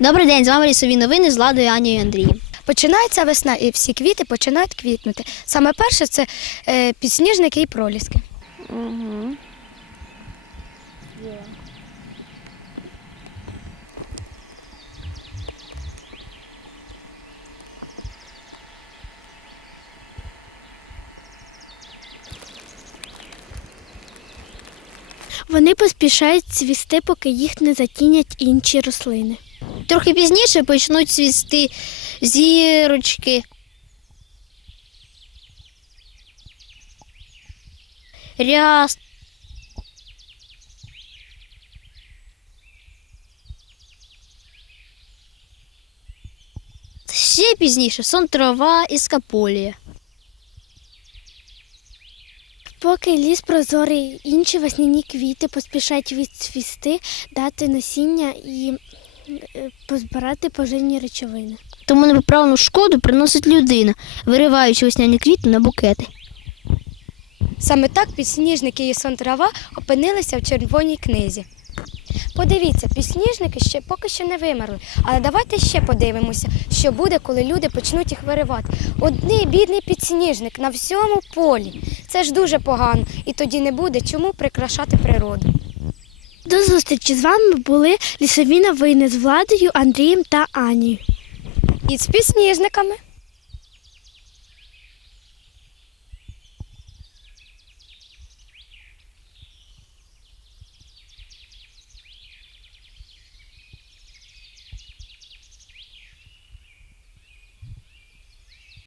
Добрий день, з вами лісові новини з Ладою Анією Андрієм. Починається весна, і всі квіти починають квітнути. Саме перше це е, підсніжники і проліски. Вони поспішають цвісти, поки їх не затінять інші рослини. Трохи пізніше почнуть цвісти зірочки. Ряст. Ще пізніше сон трава і скаполія. Поки ліс прозорий, інші весняні квіти поспішають відцвісти, дати насіння і позбирати поживні речовини. Тому непоправну шкоду приносить людина, вириваючи весняні квіти на букети. Саме так підсніжники і сон трава опинилися в червоній книзі. Подивіться, підсніжники ще поки що не вимерли. Але давайте ще подивимося, що буде, коли люди почнуть їх виривати. Одний бідний підсніжник на всьому полі. Це ж дуже погано, і тоді не буде чому прикрашати природу. До зустрічі з вами були лісові новини з Владою, Андрієм та Ані. І з підсніжниками.